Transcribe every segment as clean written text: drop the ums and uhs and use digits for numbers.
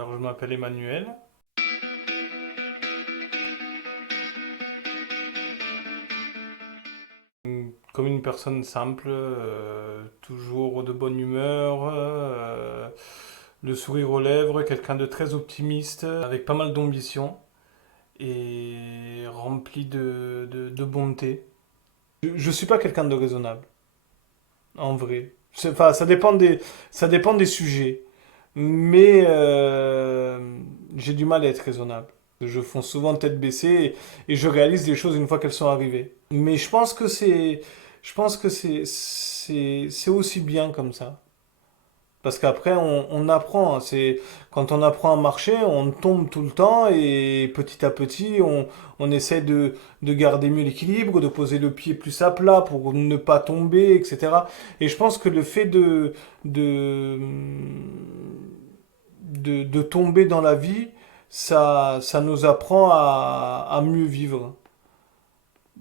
Alors, je m'appelle Emmanuel. Comme une personne simple, toujours de bonne humeur, le sourire aux lèvres, quelqu'un de très optimiste, avec pas mal d'ambition et rempli de bonté. Je suis pas quelqu'un de raisonnable, en vrai. Enfin, ça dépend des sujets. Mais j'ai du mal à être raisonnable. Je fonce souvent tête baissée et je réalise les choses une fois qu'elles sont arrivées. Mais je pense que c'est aussi bien comme ça. Parce qu'après, on apprend. Quand on apprend à marcher, on tombe tout le temps et petit à petit, on essaie de garder mieux l'équilibre, de poser le pied plus à plat pour ne pas tomber, etc. Et je pense que le fait de, de tomber dans la vie, ça nous apprend à mieux vivre.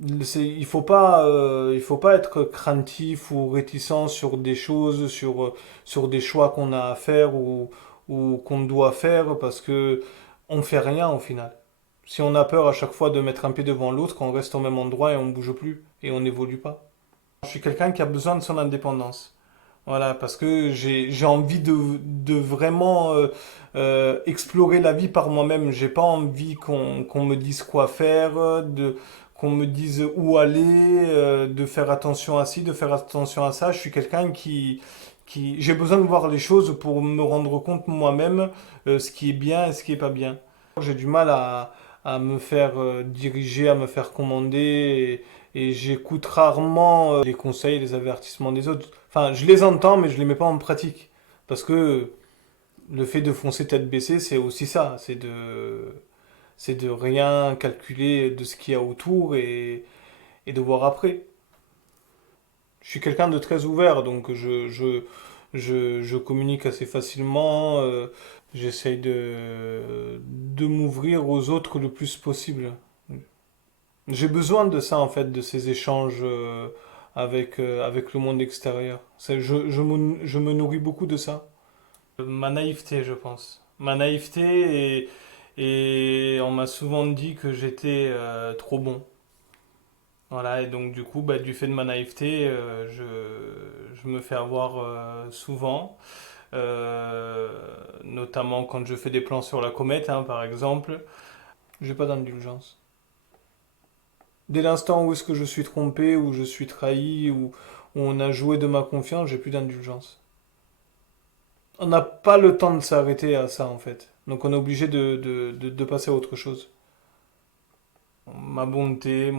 Il faut pas être craintif ou réticent sur des choses, sur des choix qu'on a à faire ou qu'on doit faire parce que on fait rien au final. Si on a peur à chaque fois de mettre un pied devant l'autre, qu'on reste au même endroit et on bouge plus et on n'évolue pas. Je suis quelqu'un qui a besoin de son indépendance. Voilà, parce que j'ai envie de vraiment explorer la vie par moi-même. J'ai pas envie qu'on me dise quoi faire, qu'on me dise où aller, de faire attention à ci, de faire attention à ça. Je suis quelqu'un j'ai besoin de voir les choses pour me rendre compte moi-même ce qui est bien et ce qui est pas bien. J'ai du mal à me faire diriger, à me faire commander et j'écoute rarement les conseils et les avertissements des autres. Enfin, je les entends, mais je les mets pas en pratique. Parce que le fait de foncer tête baissée, c'est aussi ça. C'est de rien calculer de ce qu'il y a autour et de voir après. Je suis quelqu'un de très ouvert, donc je communique assez facilement. J'essaye de m'ouvrir aux autres le plus possible. J'ai besoin de ça, en fait, de ces échanges avec le monde extérieur. Je me nourris beaucoup de ça. Ma naïveté, je pense. Ma naïveté et on m'a souvent dit que j'étais trop bon. Voilà, et donc du coup, bah, du fait de ma naïveté, je me fais avoir souvent, euh, notamment quand je fais des plans sur la comète, hein, par exemple. J'ai pas d'indulgence. Dès l'instant où est-ce que je suis trompé, où je suis trahi, où on a joué de ma confiance, j'ai plus d'indulgence. On n'a pas le temps de s'arrêter à ça en fait. Donc on est obligé de passer à autre chose. Ma bonté,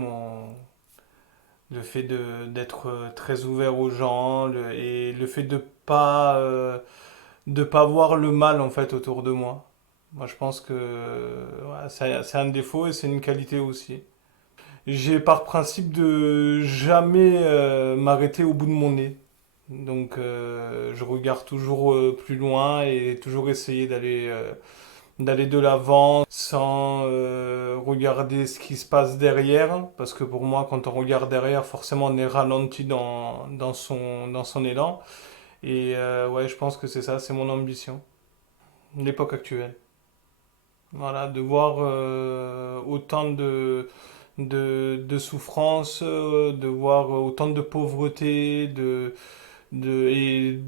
le fait d'être très ouvert aux gens et le fait de pas voir le mal en fait autour de moi. Moi je pense que ouais, c'est un défaut et c'est une qualité aussi. J'ai par principe de jamais m'arrêter au bout de mon nez. Donc je regarde toujours plus loin et toujours essayer d'aller de l'avant sans regarder ce qui se passe derrière. Parce que pour moi, quand on regarde derrière, forcément on est ralenti dans son élan. Et ouais, je pense que c'est ça, c'est mon ambition. L'époque actuelle. Voilà, de voir autant de souffrance, de voir autant de pauvreté, et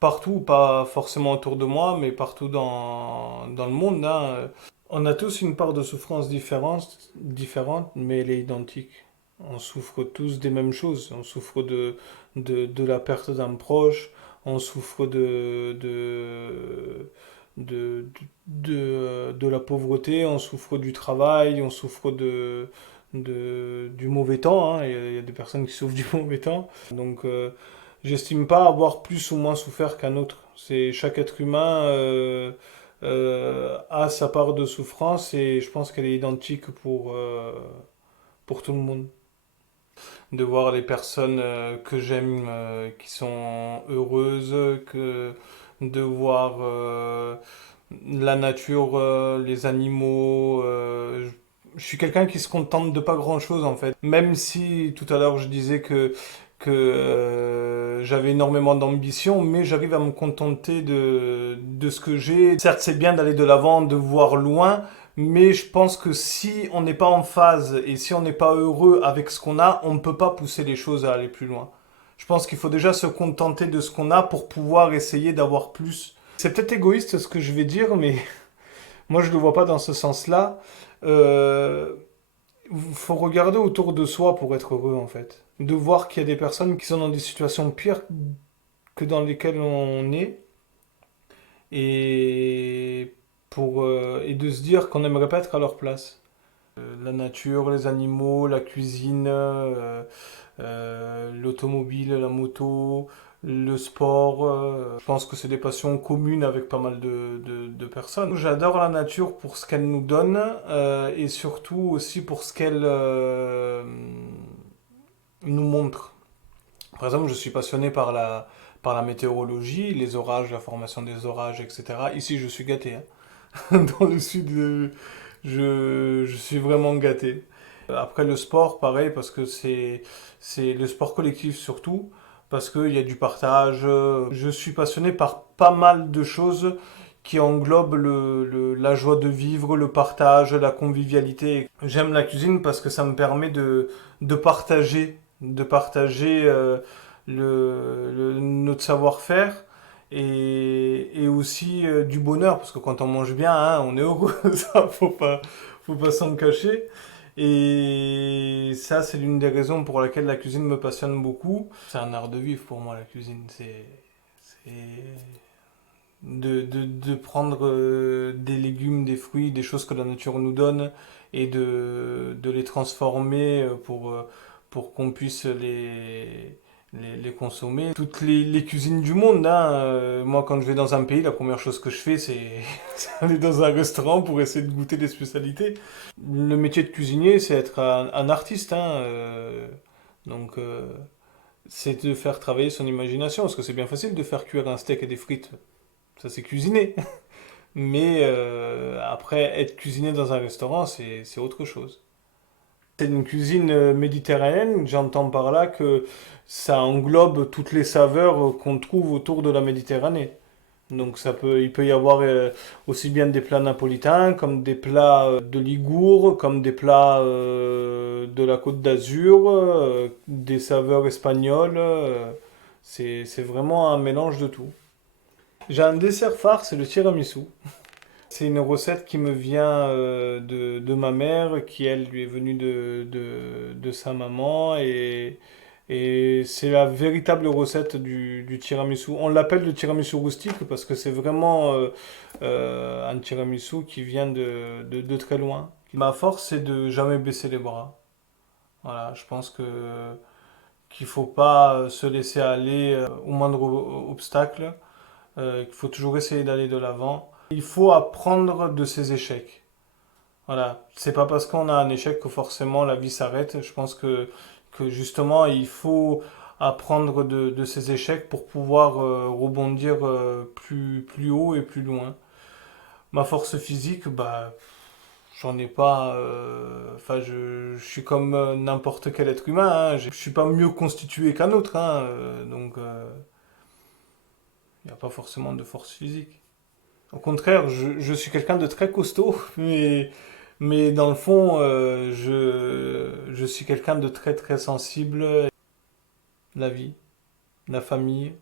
partout, pas forcément autour de moi, mais partout dans le monde, hein. On a tous une part de souffrance différente, mais elle est identique. On souffre tous des mêmes choses. On souffre de la perte d'un proche, on souffre de la pauvreté, on souffre du travail, on souffre du mauvais temps, hein. Il y a des personnes qui souffrent du mauvais temps. Donc, j'estime pas avoir plus ou moins souffert qu'un autre. C'est chaque être humain a sa part de souffrance et je pense qu'elle est identique pour tout le monde. De voir les personnes que j'aime qui sont heureuses, de voir la nature, les animaux. Je suis quelqu'un qui se contente de pas grand-chose en fait. Même si tout à l'heure je disais que j'avais énormément d'ambition, mais j'arrive à me contenter de ce que j'ai. Certes, c'est bien d'aller de l'avant, de voir loin, mais je pense que si on n'est pas en phase et si on n'est pas heureux avec ce qu'on a, on ne peut pas pousser les choses à aller plus loin. Je pense qu'il faut déjà se contenter de ce qu'on a pour pouvoir essayer d'avoir plus. C'est peut-être égoïste ce que je vais dire, mais moi je ne le vois pas dans ce sens-là. Euh, faut regarder autour de soi pour être heureux en fait. De voir qu'il y a des personnes qui sont dans des situations pires que dans lesquelles on est et et de se dire qu'on n'aimerait pas être à leur place. La nature, les animaux, la cuisine, l'automobile, la moto, le sport. Je pense que c'est des passions communes avec pas mal de personnes. J'adore la nature pour ce qu'elle nous donne et surtout aussi pour ce qu'elle nous montre. Par exemple, je suis passionné par la météorologie, les orages, la formation des orages, etc. Ici, je suis gâté, hein. Dans le sud, je suis vraiment gâté. Après le sport, pareil, parce que c'est le sport collectif surtout, parce qu'il y a du partage. Je suis passionné par pas mal de choses qui englobent la joie de vivre, le partage, la convivialité. J'aime la cuisine parce que ça me permet de partager notre savoir-faire et aussi du bonheur, parce que quand on mange bien, hein, on est heureux, ça faut pas s'en cacher. Et ça, c'est l'une des raisons pour laquelle la cuisine me passionne beaucoup. C'est un art de vivre pour moi, la cuisine. C'est de prendre des légumes, des fruits, des choses que la nature nous donne et de les transformer pour qu'on puisse les consommer. Toutes les cuisines du monde, hein. Moi, quand je vais dans un pays, la première chose que je fais, c'est c'est aller dans un restaurant pour essayer de goûter des spécialités. Le métier de cuisinier, c'est être un artiste, hein. Donc, c'est de faire travailler son imagination, parce que c'est bien facile de faire cuire un steak et des frites. Ça, c'est cuisiner. Mais après, être cuisinier dans un restaurant, c'est autre chose. C'est une cuisine méditerranéenne, j'entends par là que ça englobe toutes les saveurs qu'on trouve autour de la Méditerranée. Donc il peut y avoir aussi bien des plats napolitains, comme des plats de Ligoure, comme des plats de la Côte d'Azur, des saveurs espagnoles. C'est vraiment un mélange de tout. J'ai un dessert phare, c'est le tiramisu. C'est une recette qui me vient de ma mère, qui elle lui est venue de sa maman, et c'est la véritable recette du tiramisu. On l'appelle le tiramisu rustique parce que c'est vraiment un tiramisu qui vient de très loin. Ma force, c'est de jamais baisser les bras. Voilà, je pense que qu'il faut pas se laisser aller au moindre obstacle, qu'il faut toujours essayer d'aller de l'avant. Il faut apprendre de ses échecs. Voilà, c'est pas parce qu'on a un échec que forcément la vie s'arrête. Je pense que justement il faut apprendre de ses échecs pour pouvoir rebondir plus haut et plus loin. Ma force physique, bah j'en ai pas. Enfin, je suis comme n'importe quel être humain, hein. Je suis pas mieux constitué qu'un autre, hein. Donc il n'y a pas forcément de force physique. Au contraire, je suis quelqu'un de très costaud, mais dans le fond, je suis quelqu'un de très très sensible. La vie, la famille.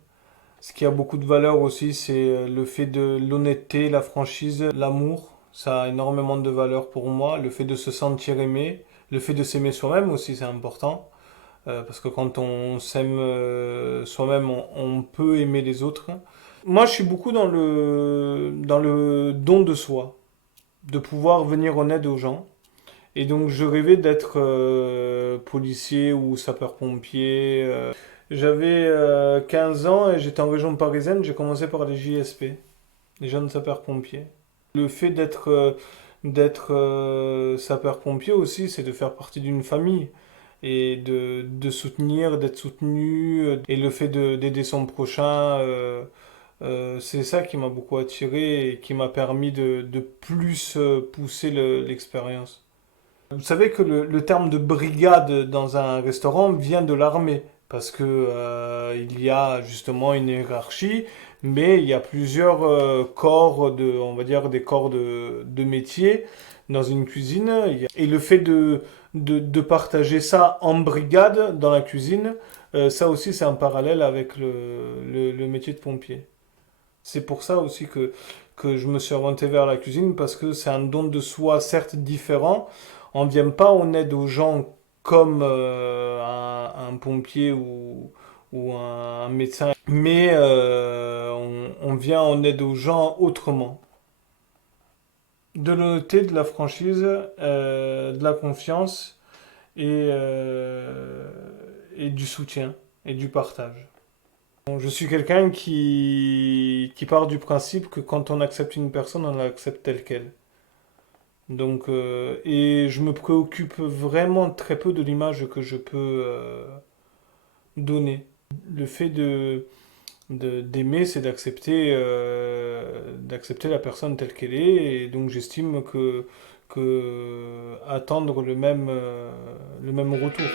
Ce qui a beaucoup de valeur aussi, c'est le fait de l'honnêteté, la franchise, l'amour. Ça a énormément de valeur pour moi. Le fait de se sentir aimé, le fait de s'aimer soi-même aussi, c'est important. Parce que quand on s'aime soi-même, on peut aimer les autres. Moi, je suis beaucoup dans le don de soi, de pouvoir venir en aide aux gens. Et donc, je rêvais d'être policier ou sapeur-pompier. J'avais 15 ans et j'étais en région parisienne. J'ai commencé par les JSP, les jeunes sapeurs-pompiers. Le fait d'être sapeur-pompier aussi, c'est de faire partie d'une famille et de soutenir, d'être soutenu, et le fait d'aider son prochain. C'est ça qui m'a beaucoup attiré et qui m'a permis de plus pousser l'expérience. Vous savez que le terme de brigade dans un restaurant vient de l'armée. parce que il y a justement une hiérarchie, mais il y a plusieurs corps on va dire des corps de métier dans une cuisine. Et le fait de partager ça en brigade dans la cuisine, ça aussi c'est un parallèle avec le métier de pompier. C'est pour ça aussi que je me suis orienté vers la cuisine, parce que c'est un don de soi certes différent. On ne vient pas en aide aux gens comme un pompier ou un médecin, mais on vient en aide aux gens autrement. De l'honnêteté, de la franchise, de la confiance et et du soutien et du partage. Bon, je suis quelqu'un qui part du principe que quand on accepte une personne, on l'accepte telle qu'elle. Donc, et je me préoccupe vraiment très peu de l'image que je peux donner. Le fait d'aimer, c'est d'accepter la personne telle qu'elle est, et donc j'estime que attendre le même retour.